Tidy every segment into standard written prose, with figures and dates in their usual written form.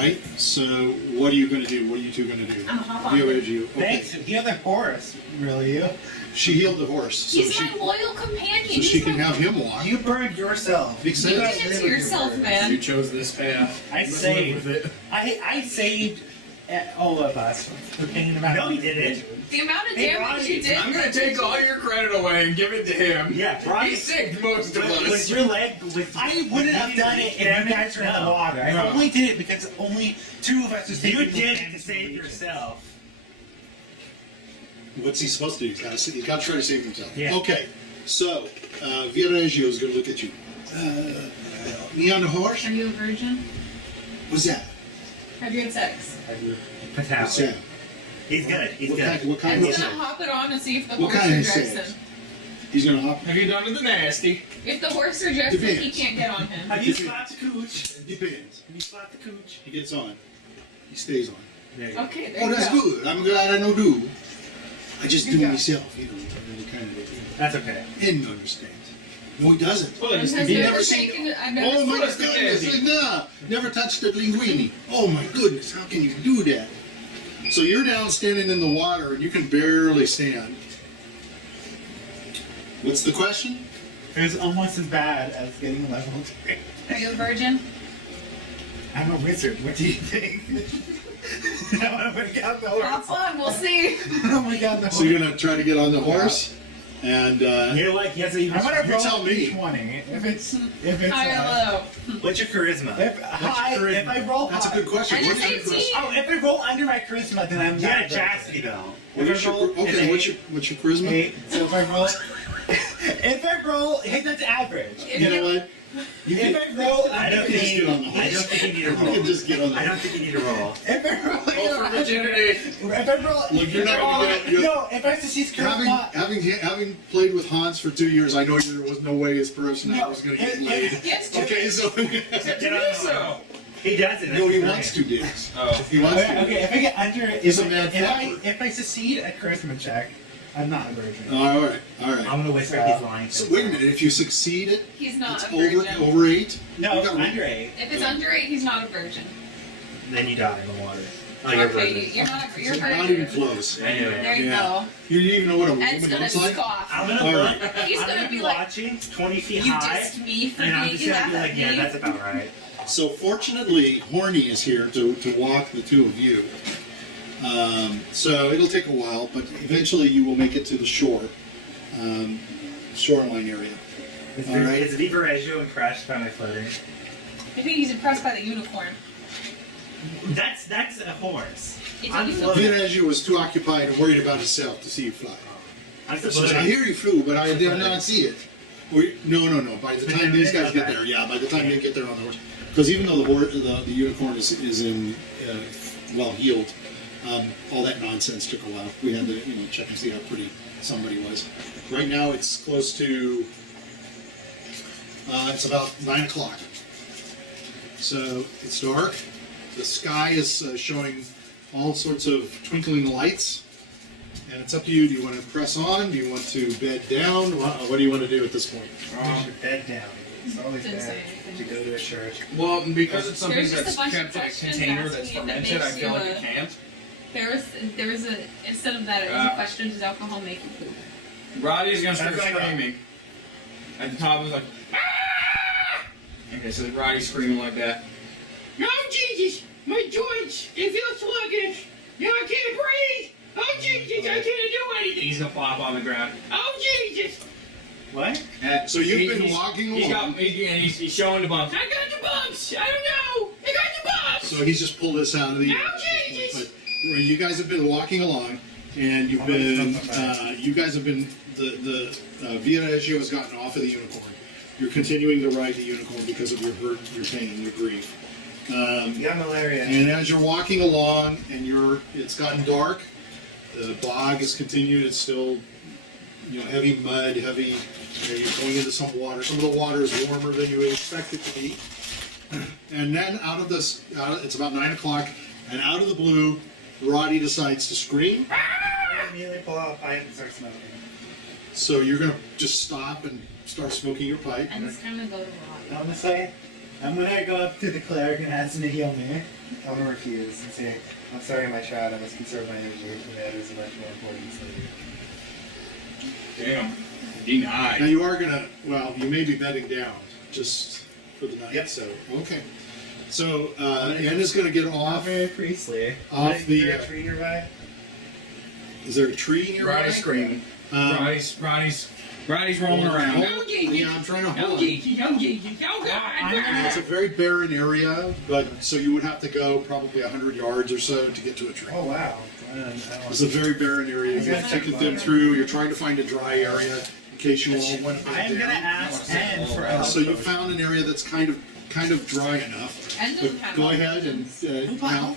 right. So what are you going to do? What are you two going to do? I'm a hop on. Okay. Thanks. Heal the horse, really. You. She healed the horse. So He's my loyal companion. So she can have him walk. You burned yourself. Makes You sense. did it to yourself, man. You chose this path. I Let's saved. live with it. I saved all of us. No, he didn't. The amount of Hey, damage Rotty, you did. I'm gonna take all your credit away and give it to him. Yeah, Rotty. He saved most of With us. your leg, I wouldn't have done it if you guys were in the water. I only did it because only two of us were saving. You did it to save yourself. What's he supposed to do? He's got to try to save himself. Yeah. Okay. So Viareggio is going to look at you. Me on the horse? Are you a virgin? What's that? Have you had sex? What's that? He's good. He's good. What kind He's of gonna hop it on and see if the What horse kind of rejects sex? him. He's going to hop. Have you done to the nasty? If the horse rejects him, he Depends. can't get on him. Have you slapped the cooch? Depends. Have you slapped the cooch? He gets on. He stays on. Okay, there Oh, you that's go. good. I'm glad I know do. I just Good do it job. myself. You know, really kind of. That's okay. He understands. No, he doesn't. Well, Has He never never seen. taken. I've never Oh my seen What's the goodness! candy? Nah, never touched the linguine. Oh my goodness! How can you do that? So you're down standing in the water and you can barely stand. What's the question? It was almost as bad as getting level 3. Are you a virgin? I'm a wizard. What do you think? I'm gonna get on the Have horse. fun. We'll see. Oh my god, the So you're gonna try to get on the horse, and You know what? He has a. I'm gonna You roll tell me. D20. If it's High or low? what's your charisma? If I roll that's a high- good question. I just What's your 18. Oh, if I roll under my charisma, then I'm not chastity though. What's your, okay, what's your charisma? 8, so if I roll, hey, that's average. If You know what? You If can, I roll, I don't think you get on the horse. I don't think you need a You roll. can just get on the I don't horse. think you need a roll. If I roll, Oh, for virginity. if I roll, Look, you're not gonna get it. no, if I succeed charisma, Having played with Hans for 2 years, I know there was no way his personality was going to get laid. Yes. Okay, so So. he doesn't. no, he wants to dicks. Oh. He wants to. Okay, if I get under, He's a mad flapper. if I succeed a charisma check, I'm not a virgin. All right, all right. I'm gonna whisper he's lying. So wait a minute. If you succeed it, He's not it's a virgin. over 8. No, You got- under 8. If it's under 8, he's not a virgin. Then you die in the water. Oh, Okay, you're not a. You're a It's not even virgin. close. Anyway. There you Yeah. go. You didn't even know what a Ed's woman gonna looks like. scoff. I'm gonna All look. right. He's I'm gonna be be like, watching 20 feet you high. dissed me for And I'm being just gonna be laugh like, at yeah, me. that's about right. So fortunately, Horny is here to walk the two of you. So it'll take a while, but eventually you will make it to the shore, shoreline area. All right. Is Vivareggio impressed by my floating? I think he's impressed by the unicorn. That's a horse. It's I'm a unicorn. floating. Viareggio was too occupied and worried about himself to see you fly. I'm He says, floating. I hear you flew, but I did not see it. No. By the time these guys get there, by the time they get there on the horse, because even though the unicorn is in well healed, all that nonsense took a while. We had to check and see how pretty somebody was. Right now it's close to it's about 9 o'clock. So it's dark. The sky is showing all sorts of twinkling lights. And it's up to you. Do you want to press on? Do you want to bed down? What do you want to do at this point? Push your bed down. It's always Didn't bad say anything. to go to a church. Well, because it's something There's just that's a bunch of kept in a questions container asking that's you that fermented, I makes feel you like a- it can't. There was a instead of that, it was a question: does alcohol make you poop? Roddy's gonna start That's like screaming. At the top, it's like, ah! Okay, so Roddy's screaming like that. Oh, Jesus! My joints! They feel sluggish! Now I can't breathe! Oh, Jesus! I can't do anything! He's gonna flop on the ground. Oh, Jesus! What? So you've been walking along. He's showing the bumps. I got the bumps! I don't know! I got the bumps! So he's just pulled this out of the. Oh, Jesus! But you guys have been walking along, and you've been. You guys have been. The Viareggio has gotten off of the unicorn. You're continuing to ride the unicorn because of your hurt, your pain, your grief. Yeah, malaria. And as you're walking along, and it's gotten dark. The bog has continued. It's still, heavy mud, heavy. You're going into some water. Some of the water is warmer than you would expect it to be. And then out of this, it's about 9 o'clock, and out of the blue, Rotty decides to scream. I immediately pull out a pipe and start smoking. So you're gonna just stop and start smoking your pipe. And it's time to go to Rotty. I'm gonna say, I'm gonna go up to the cleric and ask him to heal me. I'm gonna refuse and say, I'm sorry, my child, I must conserve my energy for matters of much more importance later. Damn. Now Denied. you are gonna, well, you may be bedding down just for the night. Yep. So okay. So Ann is gonna get Not off. very priestly. Off Is the. there a tree nearby? Is there a tree nearby? Roddy's screaming. Roddy's rolling around. Oh, yeah, I'm trying to hold. Jesus, oh Jesus, oh God. It's a very barren area, but so you would have to go probably 100 yards or so to get to a tree. Oh, wow. It's a very barren area. You're taking them through. You're trying to find a dry area in case you all want to bed I'm gonna down. ask Anne for help. So you found an area that's kind of dry enough. And But doesn't have go all ahead and now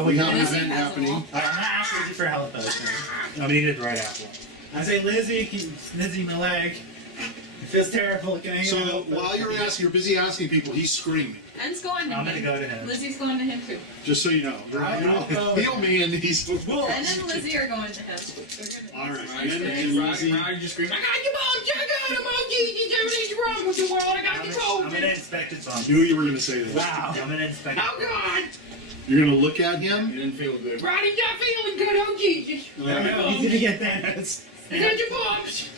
Oh, we have an Lissy event has happening. them I'm gonna ask Lizzie for help potion. I'm gonna need a dried apple. I say, Lizzie, my leg. It feels terrible. Can I So get help while you're busy asking people, he's screaming. En's going to I'm him. gonna go to him. Lizzie's going to him too. Just so you know, I'll go. heal me and he's. En and Lizzie are going to him. All right, Roddy Ann and screams, Lizzie. Roddy just screams, I got your bones, I got them, oh Jesus, everything's wrong with the world, I got the I'm gonna COVID. inspect its bumps. Knew you were going to say that. Wow. I'm gonna inspect it. Oh God. You're going to look at him. It didn't feel good. Roddy's not feeling good, oh Jesus. All right. He's gonna get that. I got your bumps.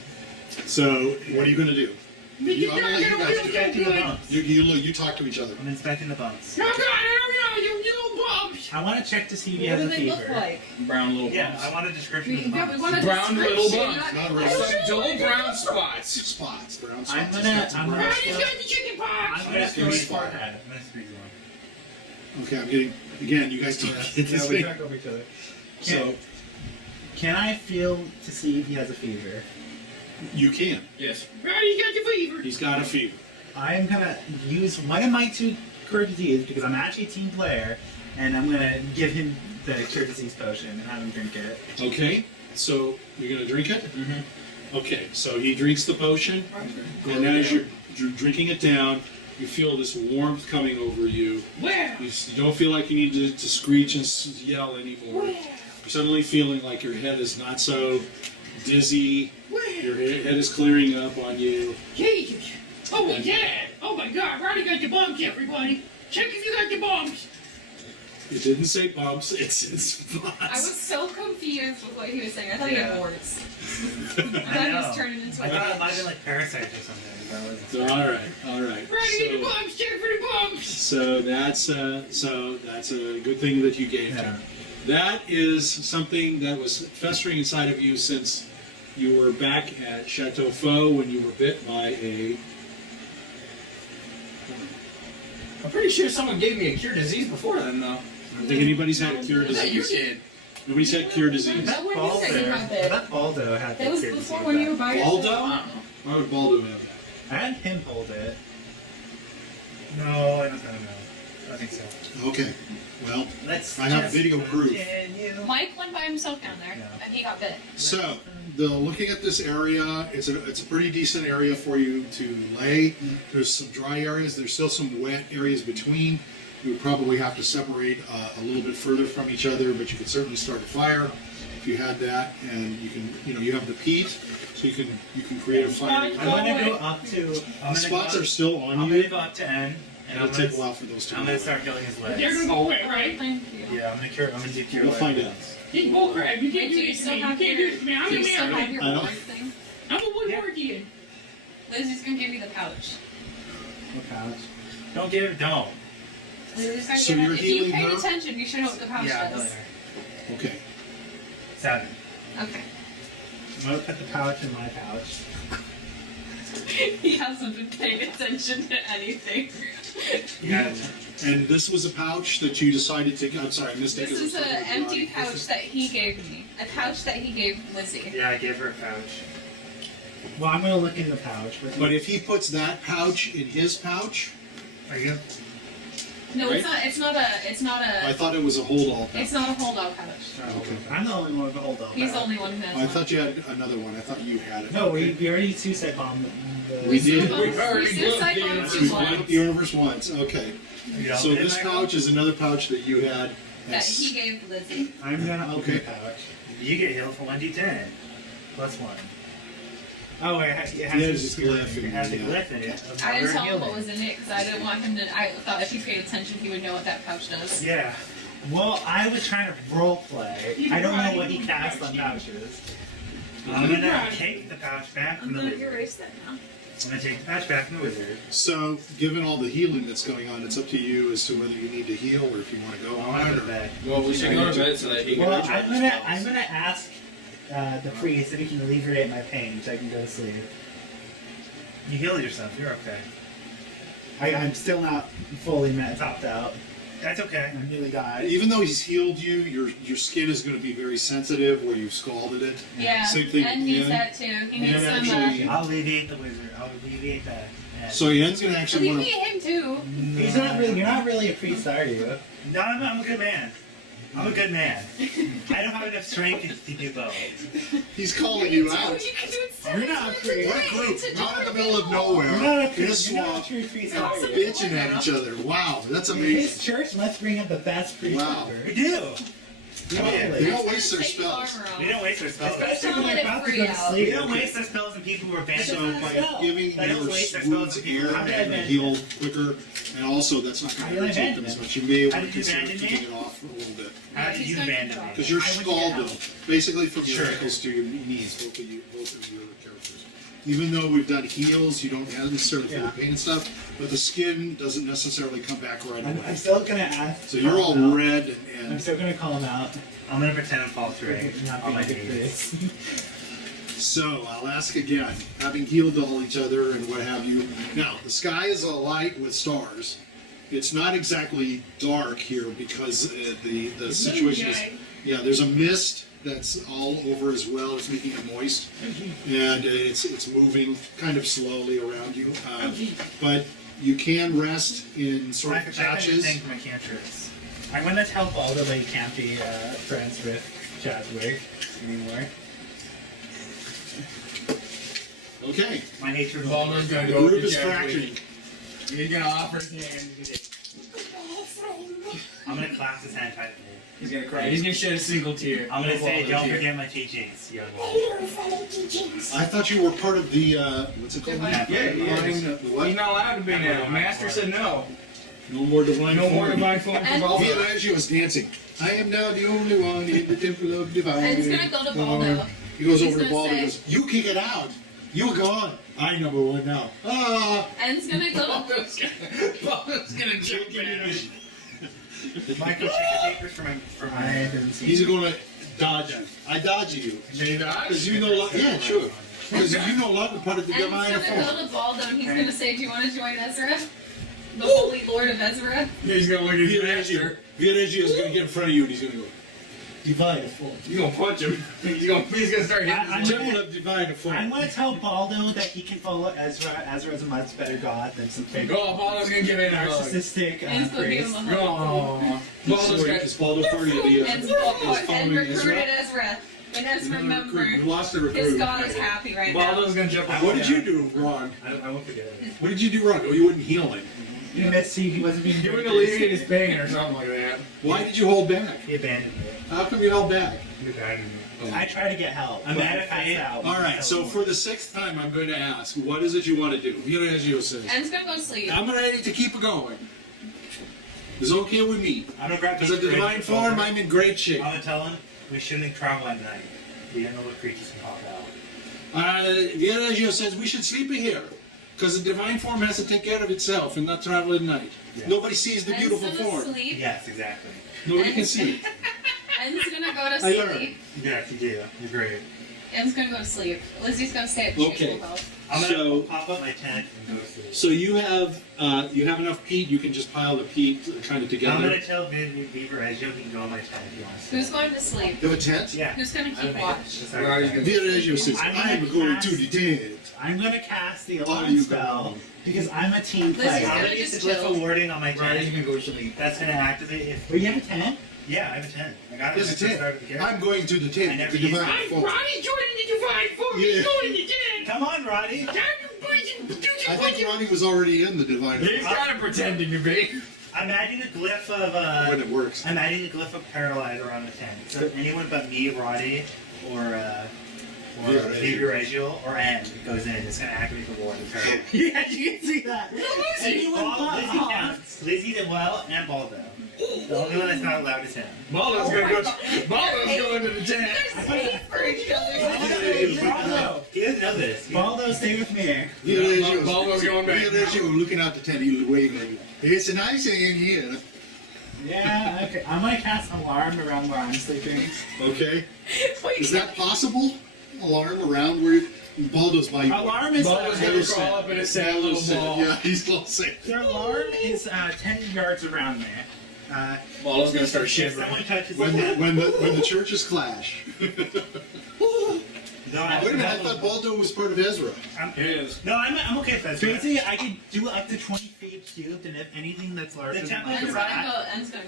So what are you going to do? You I'm gonna let you guys do it. Inspecting the bumps. You talk to each other. I'm inspecting the bumps. Oh God, I don't know, you little bumps. I want to check to see if he What has do a they fever. look like? Brown little Yeah, bumps. I want a description of the Yeah, we bumps. want a Brown little description, bumps. Not not- really. Some dull brown spots. Spots, brown spots. I'm It's gonna- got some I'm brown gonna- Roddy's got the chicken pox. I'm gonna It's feel gonna his be fine. forehead. I'm gonna squeeze one. Okay, I'm getting. Again, you guys don't get this thing. over each other. So Can I feel to see if he has a fever? you can. Yes. Roddy's got the fever. He's got a fever. I am gonna use one of my 2 cure disease because I'm actually a team player, and I'm gonna give him the cure disease potion and have him drink it. Okay, so you're gonna drink it. Mm-hmm. Okay, so he drinks the potion, and as you're drinking it down, you feel this warmth coming over you. Where? You don't feel like you need to screech and yell anymore. Where? You're suddenly feeling like your head is not so dizzy. Where? Your head is clearing up on you. Jesus. Oh my God. Oh my God. Roddy got the bumps, everybody. Check if you got the bumps. It didn't say bumps, it said spots. I was so confused with what he was saying. I thought he had Yeah. warts. I thought he was turning into I thought it a might have been like parasites or something. But I wasn't. So, all right. Roddy got the bumps. Check for the bumps. So that's a good thing that you gave Yeah. him. That is something that was festering inside of you since you were back at Chateau Faux when you were bit by a. I'm pretty sure someone gave me a cure disease before then, though. I don't think anybody's had a cure Yeah, you disease. did. Nobody's had cure disease. That when you said he got I bit. thought Baldo had That the was cure before disease when you back. were by Baldo? yourself. Why would Baldo have that? I had him hold it. No, I don't know. I think so. Okay, well, Let's I have just video proof. continue. Mike went by himself down there, Yeah. and he got bit. so looking at this area, it's a pretty decent area for you to lay. There's some dry areas. There's still some wet areas between. You would probably have to separate a little bit further from each other, but you could certainly start a fire if you had that, and you have the peat, so you can create a fire. I'm gonna go up to. The spots are still on I'm you. gonna go up to N, and It'll I'm take a gonna, while for those to I'm go gonna away. start killing his legs. They're gonna go away, right? Thank you. Yeah, I'm gonna do cure. We'll find legs. out. He's bullcrap. You can't Do do you this to still me. You have can't do this to me. I'm Do a you still have man. your I don't- ward thing? I'm a woodworkian. Lizzie's gonna give you the pouch. No pouch. Don't give it. Don't. Lizzie's gonna So give you're it. If you healing paid her? attention, you should know what the pouch Yeah, does. later. Okay. 7. Okay. I'm gonna put the pouch in my pouch. He hasn't been paying attention to anything. Yeah. And this was a pouch that you decided to. I'm sorry, I missed it. This is an empty pouch that he gave me. A pouch that he gave Lizzie. Yeah, I gave her a pouch. Well, I'm gonna look in the pouch. But if he puts that pouch in his pouch, Are you? No, Right? it's not. It's not a. It's not I a. thought it was a hold-all pouch. It's not a hold-out pouch. Okay. I'm the only one with a hold on. He's the only one who has I one. thought you had another one. I thought you had it. No, we already suicide bombed the. We did. We've already We suicide blew bombed the We you went once. the universe once. Okay. You know, So and this I- pouch is another pouch that you had. That That's- he gave Lizzie. I'm gonna open Okay. the pouch. You get healed for 1d10. +1. Oh, it has Yeah, the it's just spirit. glyph in It has the it, glyph in it. I didn't tell him Healing. what was in it because I didn't want him to. I thought if he paid attention, he would know what that pouch does. Yeah. Well, I was trying to role play. I don't know what he cast on pouches. I'm gonna take the pouch back I'm from the gonna wizard. erase that now. I'm gonna take the pouch back from the wizard. So, given all the healing that's going on, it's up to you as to whether you need to heal or if you want to go I want to on. go to bed. Well, we should go to bed so that he can Well, recharge I'm gonna ask the priest if he can alleviate my pain so I can go to sleep. You healed yourself. You're okay. I'm still not fully topped out. That's okay. I'm nearly died. Even though he's healed you, your skin is going to be very sensitive where you've scalded it. Yeah, Same thing, and needs Ian. that too. He needs Ian some. actually- I'll alleviate the wizard. I'll alleviate that. So Yen's going to actually want Alleviate him too. He's not really. You're not really a priest, are you? No, I'm a good man. I'm a good man. I don't have enough strength to do both. He's calling you out. You can do it. You're not a priest. What a group, It's a out in the different middle of people. nowhere, You're not a in a priest. You're not a swamp, true priest, You're are also you? bitching at each other. Wow, that's His amazing. church must bring up the best priest Wow. ever. We do. They Totally. don't waste their Take his spells. armor off. We don't waste our spells. Especially when when they're it's about to free go to out. sleep. We don't waste our spells on people who are banned So on by fire. giving I don't your waste our wounds spells on air people. How did I and abandon heal it? quicker, and also that's not How going did to I irritate them abandon as it? much. You may How want to did you consider abandon keeping me? it off for a little bit. How did He's you going to abandon drop. me? Because you're I went to scalded, get help. basically from your Sure. ankles to your knees, both of your characters. Even though we've done heals, you don't necessarily feel Yeah. the pain and stuff, but the skin doesn't necessarily come back right I'm away. still gonna ask. So you're all call him out. red I'm and still gonna call him out. I'm gonna pretend I'm faltering. Not Oh being a good priest. so I'll ask again, having healed all each other and what have you. Now, the sky is alight with stars. It's not exactly dark here because the situation is, yeah, there's a mist that's all over as well. It's making it moist, and it's moving kind of slowly around you. But you can rest in sort of patches. Thank my cantrips. I'm gonna tell Baldo that he can't be friends with Chandswick anymore. Okay, My hatred of Baldo's gonna the go group to is Chandswick. fracturing. He's gonna offer his hand. I'm gonna clasp his hand tightly. He's gonna cry. He's gonna shed a single tear. I'm gonna say, Baldo's don't here. forget my teachings, young man. I thought you were part of the what's it called? Divine- Yeah, he is. The what? He's not allowed to be now. Master said no. No more divine No more form. divine form for And- Baldo. Violagio is dancing. I am now the only one in the temple of divine. And it's gonna go to Baldo. He goes He's over to gonna Baldo and say- goes, "You kick it out. You're gone. I number one now." Ah! And it's gonna go to Baldo's gonna jump in it. Did Michael check the papers for my I didn't see. He's going to dodge you. I dodge you Did he die? because you no longer. Yeah, sure. Because you're no longer part of the and divine it's gonna form. go to Baldo and he's gonna say, "Do you want to join Ezra? The Holy Lord of Ezra?" He's gonna look at his Violagio master. Violagio is going to get in front of you and he's going to go, "Divine form." He's gonna punch him. He's gonna start hitting I'm him. Temple of divine form. I'm gonna tell Baldo that he can follow Ezra. Ezra is a much better god than some fake Go, Baldo's gonna give it a hug. narcissistic And it's gonna give him a priest. hug. Go. Baldo's got Is Baldo part of the? And following recruited Ezra. And Ezra, You remember, lost the his recruit. God is happy right now. Baldo's gonna jump up. What did you do wrong? I won't forget it. What did you do wrong? Oh, you wouldn't heal him. He missed. He wasn't being. He wouldn't alleviate his pain or something like that. Why did you hold back? He abandoned me. How come you held back? He abandoned me. I try to get help. I'm mad at out. All right, so for the sixth time, I'm going to ask, what is it you want to do? Violagio says, And it's gonna go to sleep. I'm ready to keep it going. It's okay with me. I'm gonna grab Because of the divine form, I'm in great shape. I'm gonna tell him we shouldn't travel at night. We don't know what creatures can pop out. Violagio says we should sleep here. Because the divine form has to take care of itself and not travel at night. Yeah. Nobody sees the And beautiful it's gonna form. sleep. Yes, exactly. Nobody can see it. And it's gonna go to I learned. sleep. Yes, you do. You're great. And it's gonna go to sleep. Lizzie's gonna stay at the Okay. Shakespeare House. I'm gonna So- pop up my tent and go sleep. So you have enough peat, you can just pile the peat kind of I'm together. gonna tell Beaver Ezio he can go on my tent if he wants to. Who's going to sleep? You have a tent? Yeah. Who's gonna keep watch? Violagio says, I'm I'm gonna going cast- to the tent. I'm gonna cast the Are alarm you spell going? because I'm a team Lizzie's player. gonna I'm gonna use just the glyph chill. of warding on my Right, he's tent. gonna go to sleep. That's gonna activate if. Well, you have a tent? Yeah, I have a tent. I got it. There's a when I first started tent. the character. I'm going to the I tent. never The used divine it. form. Ronnie joining the divine form. Yeah. He's going to den. Come on, Roddy. I think Ronnie was already in the divine form. He's kind of pretending to be. I'm adding a glyph of When it works. I'm adding a glyph of paralyze around the tent. So anyone but me, Roddy, or or Yeah, Vibration, or N goes in, it's gonna activate the ward. Yeah, you can see that. Lizzy counts. Lizzy did well, and Baldo. The only one that's not allowed is him. Baldo's going to the tent. Wait for each other. Baldo! He doesn't know this. Baldo, stay with me. Baldo's going back. Looking out the tent, he was waving. It's nice in here. Yeah, okay. I'm gonna cast alarm around where I'm sleeping. Okay. Wait, Is that possible? Alarm around where Baldo's by you? Alarm is Baldo's going to crawl up in a sad little ball. Yeah, he's all safe. Their alarm is 10 yards around there. Baldo's going to start If shivering. someone touches When it, the churches clash. no, Wait a minute, I thought Baldo was part of Ezra. It is. No, I'm okay with that. Basically, I can do up to 20 feet cubed, and if anything that's larger En's than gonna go.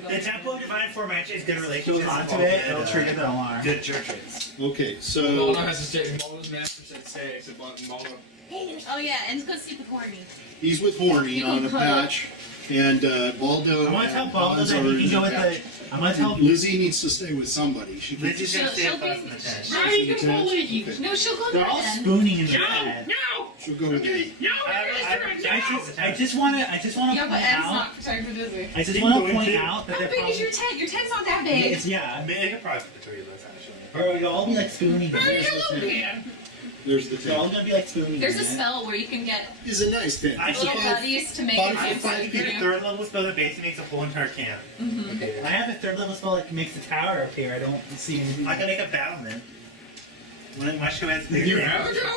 the Temple of Divine Formation is good relationships onto it, it'll trigger the alarm. Good churches. Okay, Baldo so has to stay. Baldo's master said stay, so Baldo. Oh yeah, En's gonna sleep with Horny. he's with Horny on a patch, and Baldo. I want to tell and Baldo Hans that are he can go in with patch. the. I'm gonna tell Lizzie needs to stay with somebody. She can Lizzie's gonna stay She'll up be- in the tent. Right, you can pull Lizzy. No, she'll go to They're all bed. spooning in the No, bed. no, she'll go with me. no, I just want to Yeah, but point En's out. not protected, is he? I just want to point out that How they're big is probably. your tent? Your tent's not that Yeah, big. it's, yeah. I mean, I could probably put the three of us actually. Or you'll all be like spooning. There's the You're all tent. gonna be like spooning. There's in a it. spell where you can get It's a nice tent. I It's a little should- buddies to make five- it five five feet for The you. third level spell that basically makes a full entire camp. Okay. I have a third level spell that makes the tower appear. I don't see anything. I can make a battlement. When my show has You have a tower?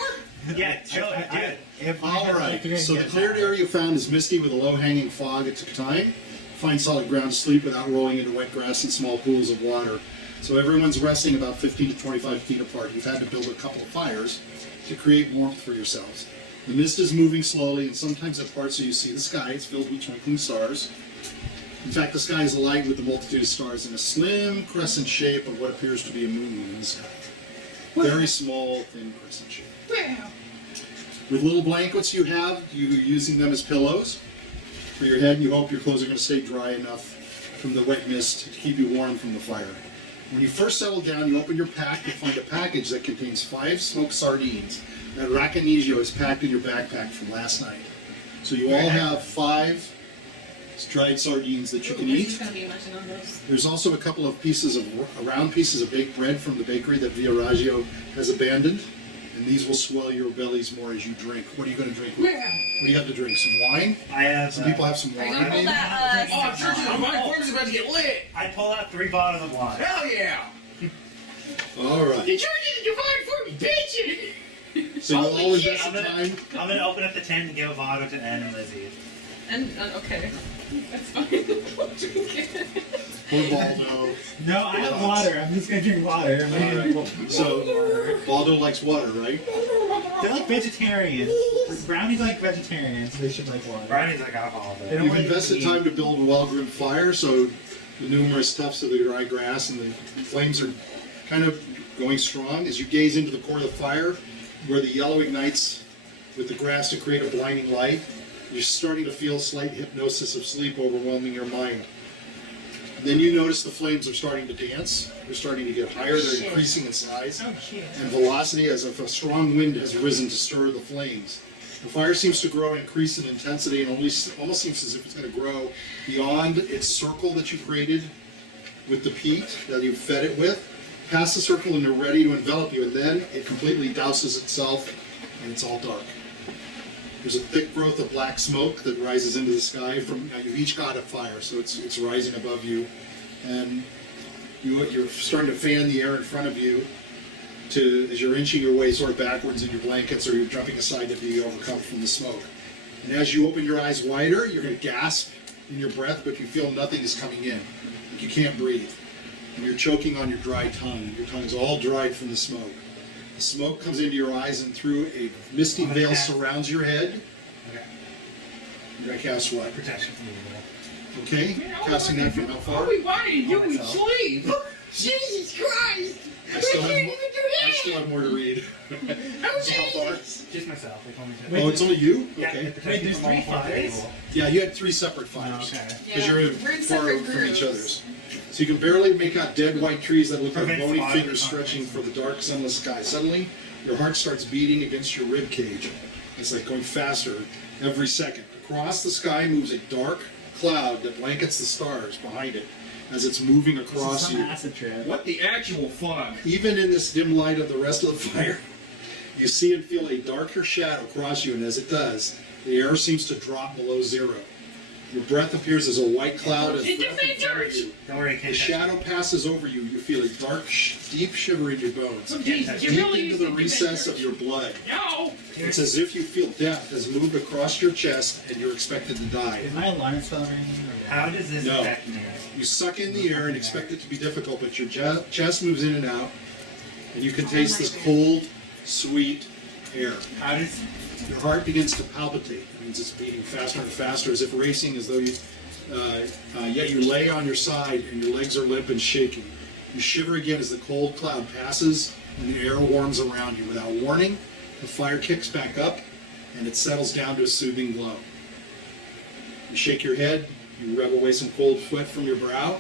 Yeah, I do. All right. So the cleared area found is misty with a low-hanging fog. It took time. Find solid ground to sleep without rolling into wet grass and small pools of water. So everyone's resting about 15 to 25 feet apart. You've had to build a couple of fires to create warmth for yourselves. The mist is moving slowly, and sometimes at parts you see the sky. It's filled with twinkling stars. In fact, the sky is alight with a multitude of stars in a slim crescent shape of what appears to be a moon in the sky. Very small, thin crescent shape. With little blankets you're using them as pillows for your head, and you hope your clothes are going to stay dry enough from the wet mist to keep you warm from the fire. When you first settle down, you open your pack to find a package that contains 5 smoked sardines that Racanegio has packed in your backpack from last night. So you all have 5 dried sardines that you can There's eat. just gonna be a bunch of those. There's also a couple of round pieces of baked bread from the bakery that Villaggio has abandoned, and these will swell your bellies more as you drink. What are you going to drink? What do you have to drink? Some wine? I have. Some people have some Are you wine. gonna pull maybe? that? Oh, church, my farm's about to get lit. I pull out 3 bottles of wine. Hell yeah. All right. The church is divine for me, bitch. So you all invest I'm some gonna, time. I'm gonna open up the tent and give a bottle to Ann and Lizzie. And okay, that's fine. Poor Baldo. No, I have water. I'm just gonna drink water. I'm gonna All drink So Baldo likes water, right? They're like vegetarians. Brownies like vegetarians, so they should like water. Brownie's like alcohol, They but don't You've like invested eat. time to build a well-groomed fire, so the numerous tufts of the dry grass and the flames are kind of going strong. As you gaze into the core of the fire, where the yellow ignites with the grass to create a blinding light, you're starting to feel slight hypnosis of sleep overwhelming your mind. Then you notice the flames are starting to dance. They're starting to get higher. They're increasing in size and velocity as if a strong wind has risen to stir the flames. The fire seems to grow and increase in intensity and almost seems as if it's going to grow beyond its circle that you created with the peat that you fed it with, past the circle, and they're ready to envelop you, and then it completely douses itself and it's all dark. There's a thick growth of black smoke that rises into the sky from, now you've each got a fire, so it's rising above you, and you're starting to fan the air in front of you as you're inching your way sort of backwards in your blankets, or you're jumping aside to be overcome from the smoke. And as you open your eyes wider, you're going to gasp in your breath, but you feel nothing is coming in. Like you can't breathe. And you're choking on your dry tongue. Your tongue's all dried from the smoke. The smoke comes into your eyes, and through a misty veil surrounds your head. Okay. You're going to cast what? Protection from evil. Okay? Casting that from how All far? we wanted to do was sleep. Jesus Christ. I still have can't more- even do I still that. have more to read. Oh, Jesus. just myself. They told me to. Oh, it's only you? Yeah, Okay. Wait, there's 3 fires? Yeah, you had 3 separate fires. Okay. Because Yeah, you're we're in far separate from each groups. other's. So you can barely make out dead white trees that look like Prevents bony fire fingers from stretching for the dark, sunless sky. Suddenly, Your heart starts beating against your rib cage. It's like going faster every second. Across the sky moves a dark cloud that blankets the stars behind it as it's moving across Some you. acid trip. What the actual fuck? Even in this dim light of the rest of the fire, you see and feel a darker shadow cross you, and as it does, the air seems to drop below zero. Your breath appears as a white cloud as It's breath a enters you. Don't worry, The kid. shadow passes over you. You feel a dark, deep shiver in your bones. Oh, Jesus, you Deep really into used the to recess do of your blood. No! It's as if you feel death has moved across your chest and you're expected to die. Is my alarm spell ringing? How does this No. affect me? You suck in the air and expect it to be difficult, but your chest moves in and out, and you can taste this cold, sweet air. How does Your heart begins to palpitate. It means it's beating faster and faster, as if racing, as though you. Yet you lay on your side, and your legs are limp and shaking. You shiver again as the cold cloud passes, and the air warms around you. Without warning, the fire kicks back up, and it settles down to a soothing glow. You shake your head. You rub away some cold sweat from your brow.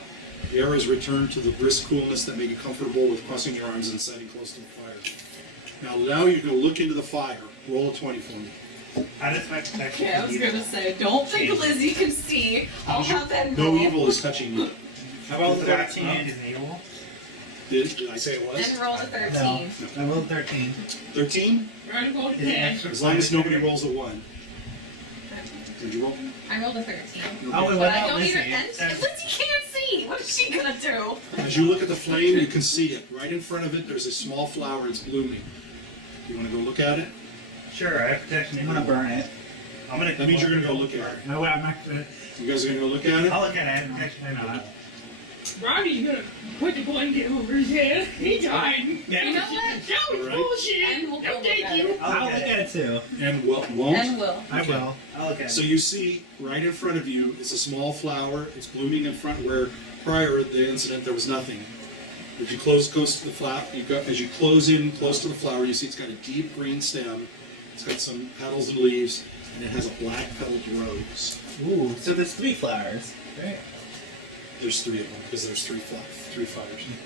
The air has returned to the brisk coolness that made you comfortable with crossing your arms and sitting close to the fire. Now you're going to look into the fire. Roll a 20 for me. how does my protection? Okay, I was from gonna evil- say, don't think Jesus. Lizzie can see. I'll have that No roll. evil is touching you. I rolled a Does that 13. count as evil? Did I say it was? And roll a 13. No, I rolled 13. 13? Right about Is it 10. extra As long as nobody planetary? rolls a 1. Did you roll? I rolled a 13. Oh, But what I about don't need Lizzie? her. And Lizzie can't see. What is she gonna do? As you look at the flame, you can see it. Right in front of it, there's a small flower. It's blooming. You want to go look at it? Sure, I have protection. I'm gonna burn it. I'm gonna. That means you're going to go look at it. No, I'm not gonna. You guys are going to go look at it? I'll look at it. I have protection. I'm not. Ronnie's gonna put the blanket over his head. He's hiding. You know what? That was Alright. bullshit. And we'll go No, look thank at you. it. I'll look at it too. And won't? And will. I will. I'll look at it. So you see, right in front of you is a small flower. It's blooming in front where prior to the incident there was nothing. As you close close to the flower, as you close in close to the flower, you see it's got a deep green stem. It's got some petals and leaves, and it has a black petaled rose. Ooh, so there's 3 flowers. Right. There's 3 of them because there's 3 fires.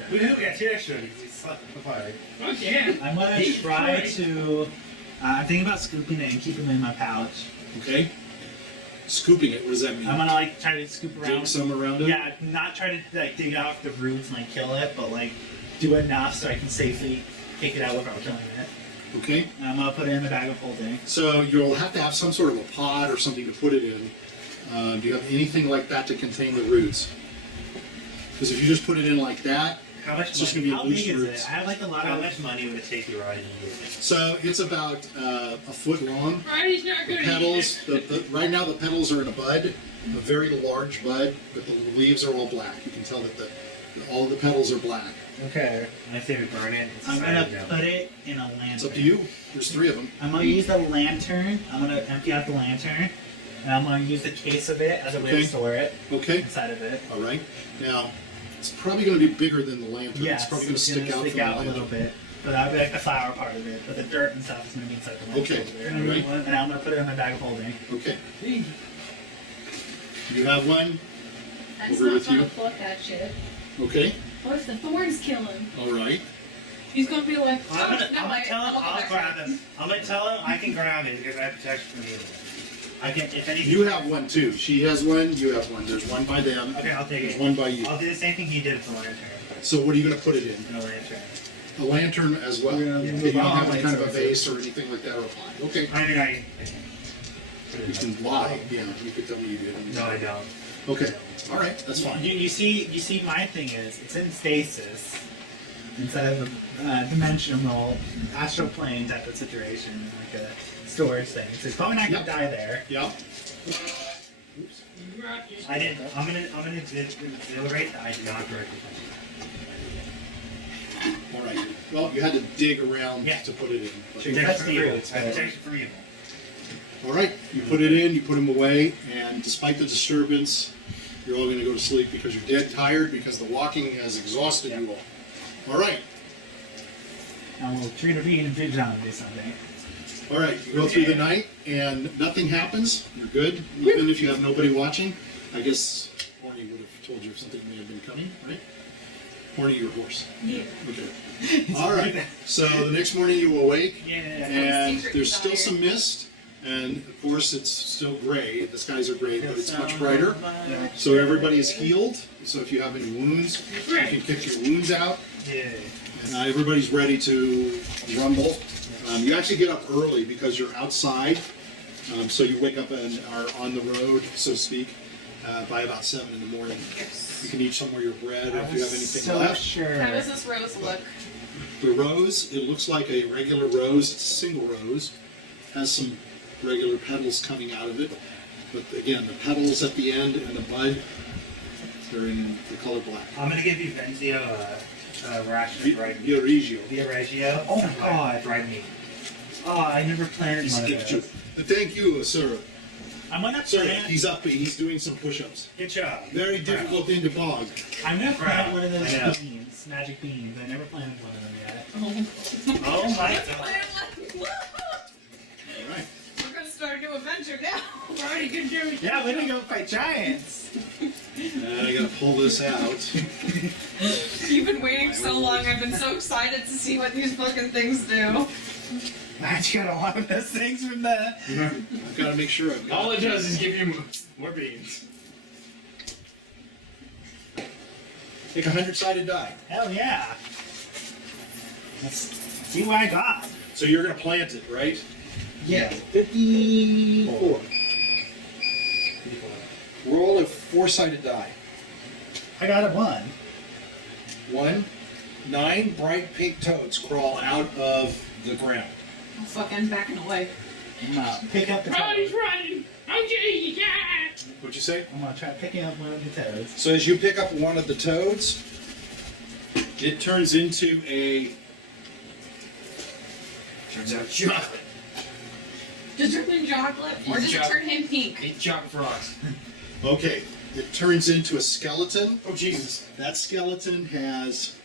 We got 2 extra. We slept in the fire. Fuck yeah. I'm gonna try to. I'm thinking about scooping it and keeping it in my pouch. Okay. Scooping it. What does that mean? I'm gonna like try to scoop Dig around. some around it. Yeah, not try to like dig out the roots and like kill it, but like do enough so I can safely take it out without killing it. Okay. And I'm gonna put it in the bag of holding. So you'll have to have some sort of a pod or something to put it in. Do you have anything like that to contain the roots? Because if you just put it in like that, How much it's just money? going to How be big loose is roots. it? I have like a lot How of. much money would it take you, Roddy, to use it? So it's about a foot long. Ronnie's not The gonna petals, eat it. right now the petals are in a bud, a very large bud, but the leaves are all black. You can tell that all of the petals are black. Okay. I say we burn it. It's I'm decided gonna now. put it in a lantern. It's up to you. There's 3 of them. I'm gonna use the lantern. I'm gonna empty out the lantern, and I'm gonna use the case of it as a way Okay. to store it Okay. inside of it. All right. Now, it's probably going to be bigger than the lantern. Yes, it's probably going to stick out stick from out the a little lantern. bit. But that'll be like the flower part of it. But the dirt and stuff is gonna be inside the lantern. Okay, And, alright. and I'm gonna put it in my bag of holding. Okay. You have one. That's Over not with gonna you. pluck that shit. Okay. What if the thorns kill him? All right. He's gonna be like, I'm gonna, no, I'm gonna tell him I'll I'll go grab back. him. I'm gonna tell him I can grab it because I have protection from evil. I can, if anything. You have one too. She has one. You have one. There's one by them. Okay, I'll take There's it. one by you. I'll do the same thing he did with the lantern. So what are you going to put it in? In the lantern. A lantern as well. We're gonna You move don't on have like kind of a later. vase or anything like that or a pot. Okay. I mean, I. You can lie. Yeah. You could tell me you did. No, I don't. Okay. All right. That's fine. You see, my thing is it's in stasis instead of a dimensional astral plane type of situation, like a storage thing. So it's probably not gonna Yep. die there. Yeah. I didn't. I'm gonna exhilarate that I did not directly. All right. Well, you had to dig around Yeah. to put it in. But- Sure. Protection That's from the evil. roots, I have right? protection from evil. All right. You put it in. You put them away, and despite the disturbance, you're all going to go to sleep because you're dead tired because the walking has exhausted you all. All right. And we'll treat a bean and big John do something. All right, you go through the night and nothing happens. You're good, even if you have nobody watching. I guess Barney would have told you if something may have been coming, right? Or to your horse. Yeah. Okay. All right. So the next morning you awake, Yeah. and Secret there's still desire. some mist, and of course it's still gray. The skies are gray, but it's much brighter. So everybody is healed. So if you have any wounds, you can kick your wounds out. Yeah. And everybody's ready to rumble. You actually get up early because you're outside. So you wake up and are on the road, so to speak, by about 7 in the morning. You can eat some of your bread if you have anything so left. sure. How does this rose look? The rose, it looks like a regular rose. It's a single rose. Has some regular petals coming out of it. But again, the petals at the end and the bud, they're in the color black. I'm gonna give you Venzio a ration of dried meat. Viorigio. Via Reggio. Oh my god, dried meat. Oh, I never planted one of those. Thank you, sir. I'm gonna Sir, plant. he's up. He's doing some push-ups. Good job. Very difficult in the bog. I'm gonna plant Right. one of those Yeah. beans, magic beans. I never planted one of them yet. Oh, Oh my Let's god. plan All right. We're gonna start a new adventure now. We're already gonna do it. Yeah, we're gonna go fight giants. I gotta pull this out. You've been waiting so long. I've been so excited to see what these fucking things do. Aren't you got a lot of those things from the? I've got to make sure I've got All it does is give you more beans. Take a 100-sided die. Hell yeah. Let's see what I got. So you're gonna plant it, right? Yeah. 54. Roll a 4-sided die. I got a 1. 1. 9 bright pink toads crawl out of the ground. I'm fucking backing away. I'm gonna pick up the Oh, he's toad. running! Oh, geez, yeah! What'd you say? I'm gonna try picking up one of the toads. So as you pick up one of the toads, it turns into a Turns out chocolate. Does it turn chocolate, or does it Chocolate. turn him pink? Eat chocolate frogs. okay. It turns into a skeleton. Oh, Jesus. That skeleton has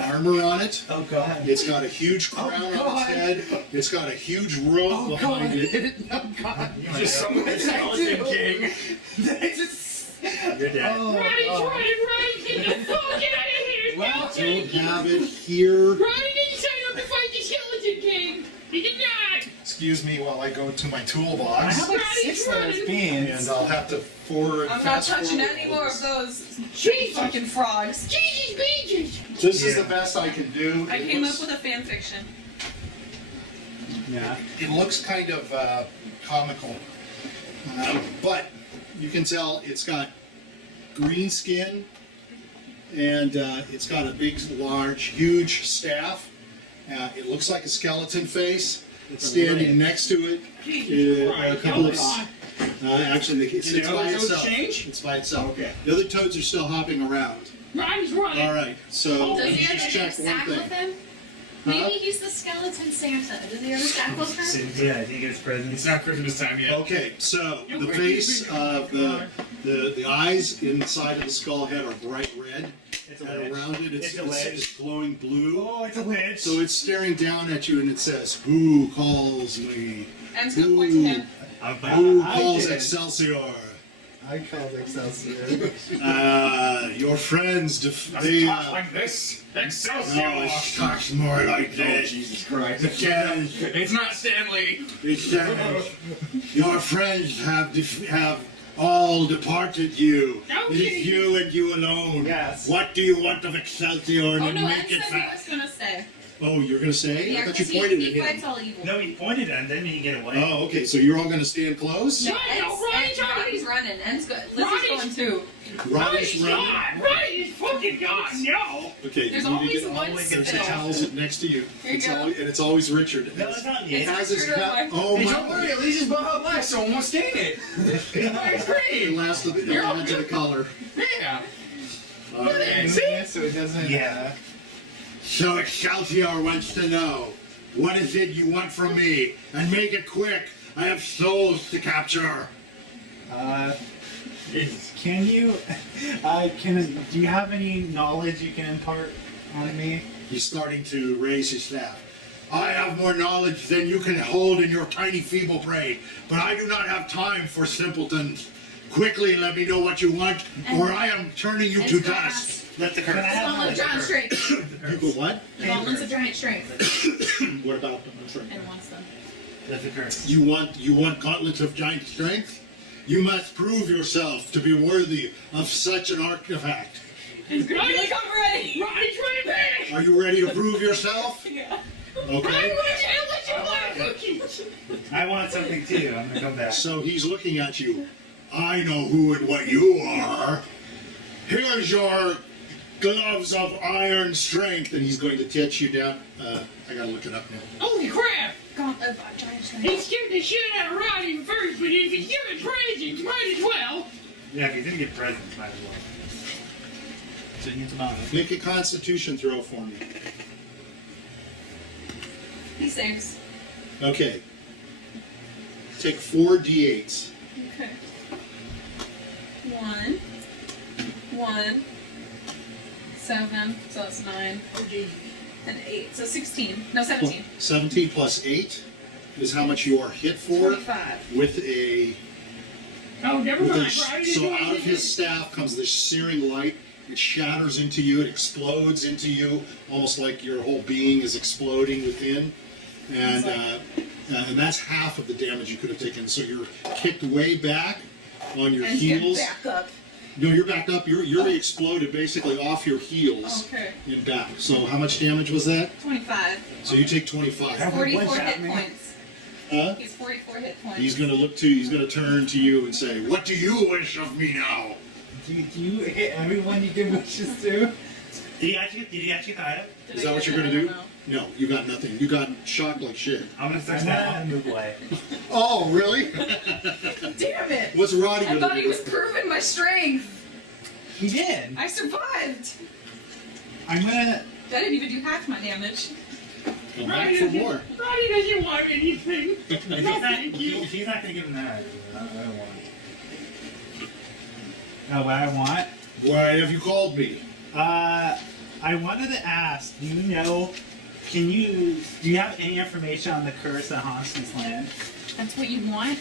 armor on it. Oh god. It's got a huge crown on its God. head. It's got a huge robe behind it. Oh god. Just some skeleton king. You're dead. Ronnie's running right! Get the fuck out of here! Well, No, Don't Jake! have it here. Ronnie didn't sign up to fight the skeleton king! He did not! Excuse me while I go to my I toolbox. have like 6 of those beans. And I'll have to forward. I'm not fast touching forward any all more of this. those Jesus! fucking frogs. Jesus beaches! This is Yeah. the best I can do. I It came looks- up with a fan fiction. Yeah. It looks kind of comical, but you can tell it's got green skin, and it's got a big, large, huge staff. It looks like a skeleton face. Standing next to it, a couple of. Actually, it's Did the by other toads itself. change? It's by itself. Okay. The other toads are still hopping around. Ronnie's running! All right, so Does you he have just a check big one sack with thing. him? Maybe he's the skeleton Santa. Does he have a sack with him? Yeah, I think it's presents. It's not Christmas time yet. Okay, so the face of the eyes inside of the skull head are bright red, It's a and lich. around it It's a lich. it's glowing blue. Oh, it's a lich. So it's staring down at you and it says, "Who calls me? And it's gonna point to him. Who I calls did. Excelsior? I called Excelsior. Your friends, they, Talk like this! Excelsior! no, it talks more like Oh, this. Jesus Christ. It says, It's not Stanley! it says, your friends have all departed you. It is you and you alone. Yes. What do you want of Excelsior? Oh And no, Ed make it said he fast. was gonna stay. Oh, you're gonna say? Yeah, I thought you because pointed he at him. fights all evil. No, he pointed at him, then he get away. Oh, okay. So you're all gonna stand close. No, No, Roddy's running. Ed's go. Lizzie's Roddy's- going too. Roddy's running. gone! Ronnie's fucking gone! No! Okay, There's you need always to get one there's still. a towel next to you. Here you It's go. always, and it's always Richard. No, it's not me. It's- Has his Richard cup. over. Oh Hey, my! don't worry, at least it's behind black, so I won't stain it. That's The great! last of the adds of the color. Yeah. Okay. See? So it doesn't. Yeah. So Excelsior wants to know, what is it you want from me? And make it quick. I have souls to capture. Can you, do you have any knowledge you can impart on me? He's starting to raise his staff. I have more knowledge than you can hold in your tiny feeble brain, but I do not have time for simpletons. Quickly, let me know what you want, or I am turning you to dust. Let the curse. The gauntlet of giant strength. You go what? The gauntlets of giant strength. What about them? I'm sorry. And wants them. Let the curse. You want gauntlets of giant strength? You must prove yourself to be worthy of such an artifact. Like, I'm ready. Roddy's right back! Are you ready to prove yourself? Yeah. Okay. I want something too. I'm gonna come back. So he's looking at you. I know who and what you are. Here's your gloves of iron strength, and he's going to touch you down. I gotta look it up now. Holy crap! Gauntlet of giant He strength. scared the shit out of Roddy first, but if he's giving presents, might as well. Yeah, if he's gonna get presents, might as well. So he gets a bonus. Make a Constitution throw for me. He saves. Okay. Take 4 d8s. Okay. 1. 7. So that's 9. And 8. So 16. No, 17. 17 plus 8 is how much you are hit for 45. with a. Oh, never With mind. a Roddy so out of his staff comes this searing light. It shatters into you. It explodes into you, almost like your whole being is exploding within. And that's half of the damage you could have taken. So you're kicked way back on your And heels. get back up. No, you're backed up. You're exploded basically off your heels Okay. and back. So how much damage was that? 25. So you take 25. 44 One shot, hit man. points. Huh? He's 44 hit points. He's gonna turn to you and say, "What do you wish of me now?" Do you hit everyone you give wishes to? Did he actually tie it? Did Is I that what get you're gonna I do? don't know. No, you got nothing. You got shocked like shit. I'm gonna search that and move away. Oh, really? Damn it! What's Roddy I gonna thought do? he was proving my strength. He did. I survived. I'm gonna. I didn't even do half my damage. Come back for more. Roddy doesn't want anything. If he's not gonna give him that, I don't want it. No, what I want? Why have you called me? I wanted to ask, do you have any information on the curse that haunts this land? That's what you want?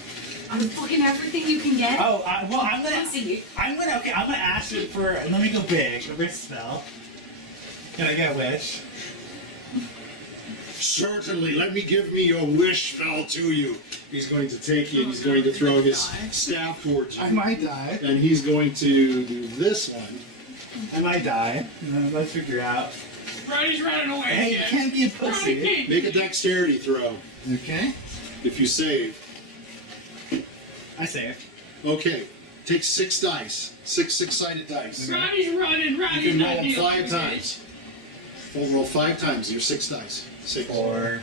I'm fucking everything you can get? Oh, I'm gonna Pussy. I'm gonna ask you for, let me go big, a wish spell. Can I get a wish? Certainly, let me give me your wish spell to you. He's going to take you and he's going to throw his staff towards you. might die. And he's going to do this one. I might die. Let's figure out. Roddy's running away. Hey, you again. can't be a Roddy pussy. can't. Make a dexterity throw. Okay. If you save. I saved. Okay. Take 6 dice. 6 6-sided dice. Roddy's running. You Roddy's can not roll dealing 5 with times. Roll 5 times. Your 6 dice. 6. 4,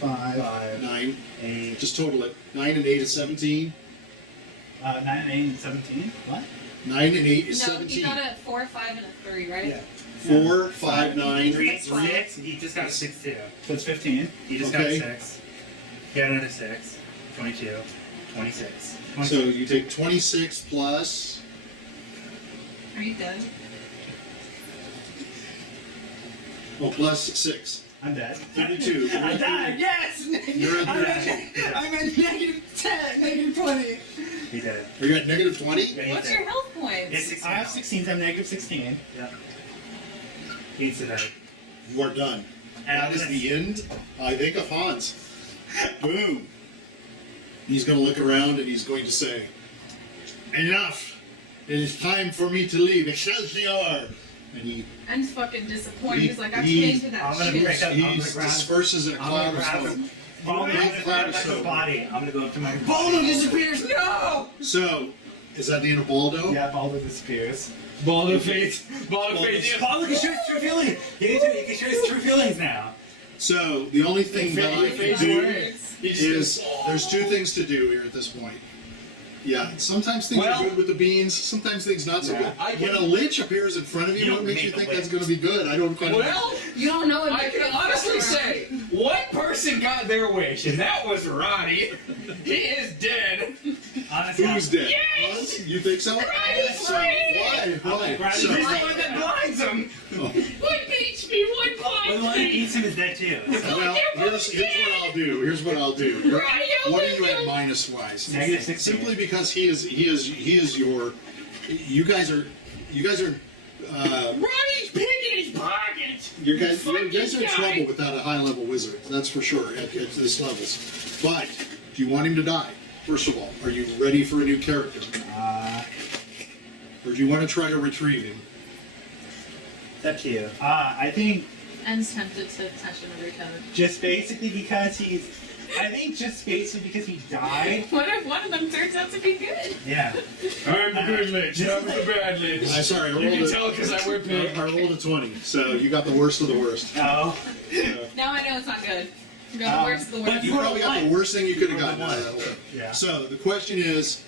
5, 9. 8. Just total it. 9 and 8 is 17. 9 and 8 and 17. What? 9 and 8 is No, 17. he got a 4, 5, and a 3, right? Yeah. 4, 5, 9. 3, That's fine. 6. He just got a 6 too. So it's 15. He just Okay. got a 6. He got another 6. 22. 26. So you take 26 plus. Are you dead? Oh, plus 6. I'm dead. 32. I died. Yes. You're at the. I'm at -10, -20. He did. Are you at negative 20? Yeah, he What's did. your health points? It's 16. I have 16. I'm -16. Yeah. He's today. You are done. That is the end, I think, of Hans. Boom. He's going to look around and he's going to say, "Enough! It is time for me to leave. Excelsior!" And he I'm fucking disappointed. He's like, I he- changed that I'm gonna shit. break up. he I'm gonna grab- disperses in a I'm cloud gonna of grab smoke. him. Baldo Big disappears cloud of back to his smoke. body. I'm gonna go up to my. Baldo disappears. No! So, is that the end of Baldo? Yeah, Baldo disappears. Baldo fades. Baldo Baldo can show his true feelings. He can show his true feelings now. So, the only thing that I can fades do away. is, there's 2 things to do here at this point. Yeah, sometimes things Well- are good with the beans, sometimes things not so Yeah, good. I When can- a lich appears in front of you, You what don't makes you make a think lich. that's going to be good? I don't quite know. Well, You don't know if I you're can good honestly or- say one person got their wish, and that was Roddy. He is dead. Honestly, Who's dead? Yes! Us? You think so? Riley's So, free! why? Riley's So, He's the one that blinds him. oh. One beats me, one well, the blinds one that me. beats him is dead too. So Well, here's what I'll do. Here's what I'll do. What are you at minus wise? negative 16. Simply because he is your. You guys are. Ronnie's picking his pockets. You guys are in Fuck this trouble guy. without a high level wizard. That's for sure at this levels. But do you want him to die? First of all, are you ready for a new character, or do you want to try to retrieve him? It's up to you. I think En's tempted to touch him every time. just basically because he's. I think just basically because he died. What if one of them turns out to be good? Yeah. I'm the good lich, not the bad lich. I'm sorry, I You rolled can tell because I wear pink. I rolled a 20, so you got the worst of the worst. Oh. Now I know it's not good. You got the worst of the but worst. You probably got the worst thing you could have gotten out of that whole. Yeah. So the question is,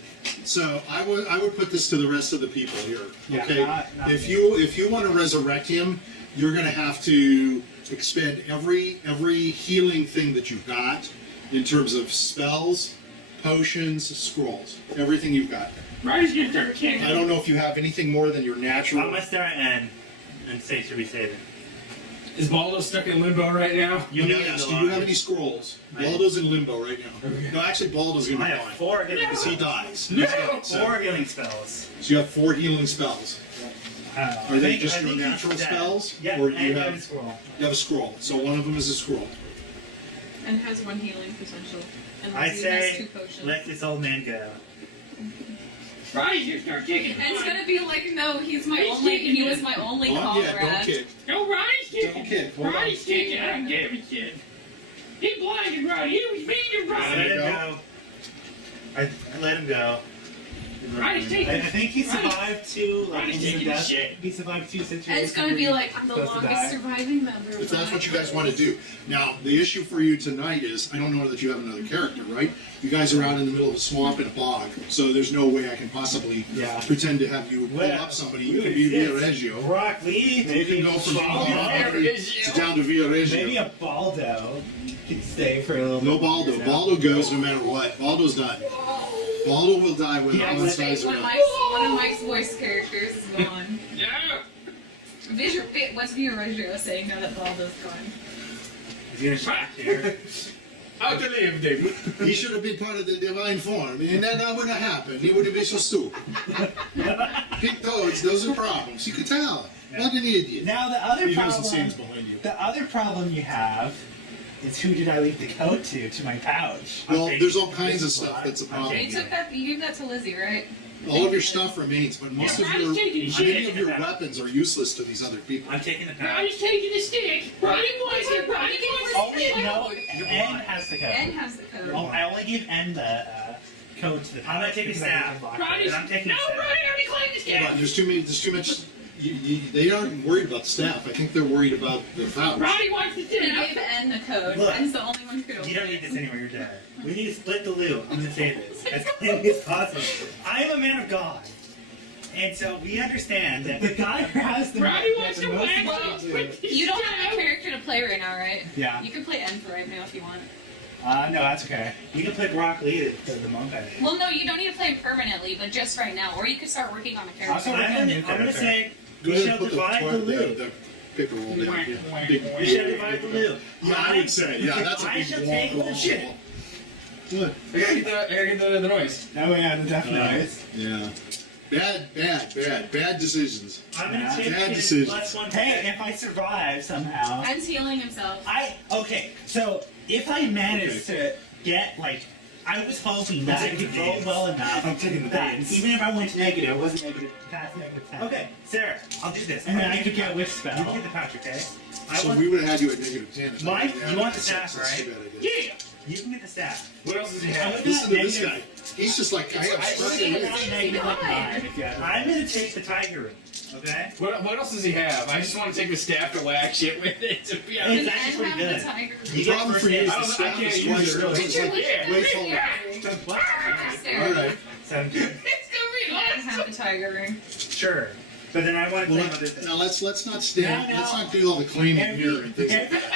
so I would put this to the rest of the people here. Yeah, Okay, not if me. you want to resurrect him, you're going to have to expend every healing thing that you've got in terms of spells, potions, scrolls, everything you've got. Ronnie's gonna start kicking. I don't know if you have anything more than your I'm natural. gonna start and say should be saving. Is Baldo stuck in limbo right now? You know Yes. the Do you have longest. any scrolls? I- Baldo's in limbo right now. Okay. No, actually, Baldo's going to I be have fine. 4 healing Because he spells. dies. No! He's dead. So 4 healing spells. you have 4 healing spells. I don't know. Are they I just your think he's natural dead. spells? Yeah, Or do you and have- a scroll. You have a scroll. So one of them is a scroll. And has 1 healing potential. And I Lissy has 2 say potions. let this old man go. Ronnie's gonna start kicking. And it's gonna be like, no, he was my only Oh, comrade. yeah, don't kick. No, Ronnie's kicking. Don't kick. Hold on. Ronnie's kicking. I don't give a shit. He blinded Ronnie. He was mean to I let Ronnie. him go. go. I let him go. Ronnie's I taking. think he survived 2 like Ronnie's instant taking death. shit. He survived 2 situations. And it's gonna be like, I'm the Supposed to longest die. surviving member. If that's what you guys want to do. Now, the issue for you tonight is, I don't know that you have another character, right? You guys are out in the middle of a swamp and a bog, so there's no way I can possibly Yeah. pretend to have you pull Well, up somebody. You can be Via Reggio. Brock Lee. You can go from Baldo. to down to Via Reggio. Maybe a Baldo can stay for a little No bit. Baldo. Baldo goes no matter what. Baldo's done. Baldo will die with Yeah, one but size or One of another. One of Mike's voice characters is gone. Yeah. What's Via Reggio saying now that Baldo's gone? He's gonna shock here. How to live, David. He should have been part of the divine form, and that wouldn't have happened. He would have been so stupid. Pink toads, those are problems. You could tell. What an idiot. Now the other He doesn't see problem. he's behind you. The other problem you have is who did I leave the coat to my pouch? Well, I'm there's all taking- kinds of this is stuff why. that's a I'm problem. You taking took it. that. You gave that to Lizzie, right? All of your stuff remains, but most of your many of your weapons are useless to these other people. I'm taking the pouch. Ronnie's taking the stick. Ronnie wants it. Ronnie wants it. Only no. N has the coat. N has the code. Oh, I only give N the code to the pouch. I'm gonna take a staff. Ronnie's. I'm taking No, a staff. Ronnie already claimed the stick. Hold on, there's too much. They aren't worried about the staff. I think they're worried about the pouch. Ronnie wants the He stick. gave N the code. Look. N's the only one who could open You don't need it. this anywhere, you're dead. We need to split the loot. I'm gonna say this as clearly as possible. I am a man of God. And so we understand that the guy who has the Ronnie wants the to most wax money- up with the You don't have a staff. character to play right now, right? Yeah. You can play N for right now if you want. No, that's okay. You can pick Rock Lee, the monk, I think. Well, no, you don't need to play him permanently, but just right now. Or you could start working on a character. Also, I'm gonna say Go we ahead shall and put divide the loot. the picker roll down. Yeah. Big- We shall divide the loot. Yeah, I would say. Yeah, that's a I big shall wall. take the shit. What? I gotta get the noise. Now we have the death noise. Yeah. Bad decisions. I'm gonna take Bad his decisions. plus 1. Hey, if I survive somehow. N's healing himself. Okay, so if I manage to get, like, I was hoping that I could roll well enough that even if I went negative, it wasn't negative, past negative 10. Okay, Sarah, I'll do this. And then I could get which spell. You can get the pouch, okay? So we would have had you at -10. Mike, Yeah, you want the that's- staff, that's right? too bad I did. Yeah. You can get the staff. What else does he I'm have? gonna Listen to this negative- guy. He's just like, I have stuff in Negative it. negative like 9 if you have- I'm gonna take the tiger room, okay? What else does he have? I just want to take the staff to whack shit with it. To be It's Does honest. N actually have good. the tiger? The You get problem first for you aid. is I the don't- I staff can't is use twice it really. it's like Yeah. way forward. Yeah. All right. 17. It's gonna N have the tiger ring. Sure. But then I want to Well, play other things. now let's not stand. No, no. Let's not do all the claiming here and things like that.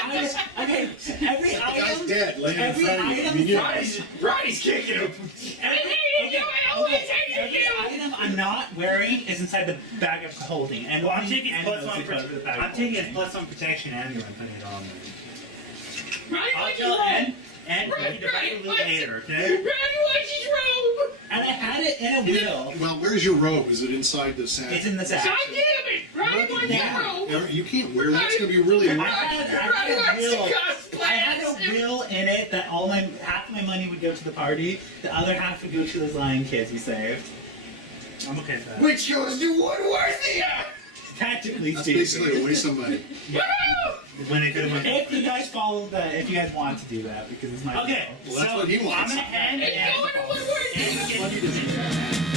every The guy's item, dead, laying in every front of you. I item mean, you- Ronnie's kicking him. every, okay, always hated Every you! item I'm not wearing is inside the bag of holding. And Well, I'm taking and plus those one. who cover the bag I'm of taking holding. his plus one protection anyway. I'm putting it on there. Ronnie I'll wants his tell robe! and Right, we can right, debate a right. little later, okay? Ronnie wants his robe! And I had it in a wheel. Well, where's your robe? Is it inside the sack? It's in the sack. God damn it! Ronnie wants his robe! Aaron, you can't wear that. It's gonna be really I hard. had a wheel. cosplay. I had a wheel in it that half of my money would go to the party, the other half would go to those lion kids we saved. I'm okay with that. Which goes to Woodworthia! Tactically That's speaking. basically a waste of money. Woohoo! When it could have went. If you guys follow that, if you guys want to do that, because it's my Okay, Well, that's so what he wants. I'm gonna end It's and going to Woodworthia! get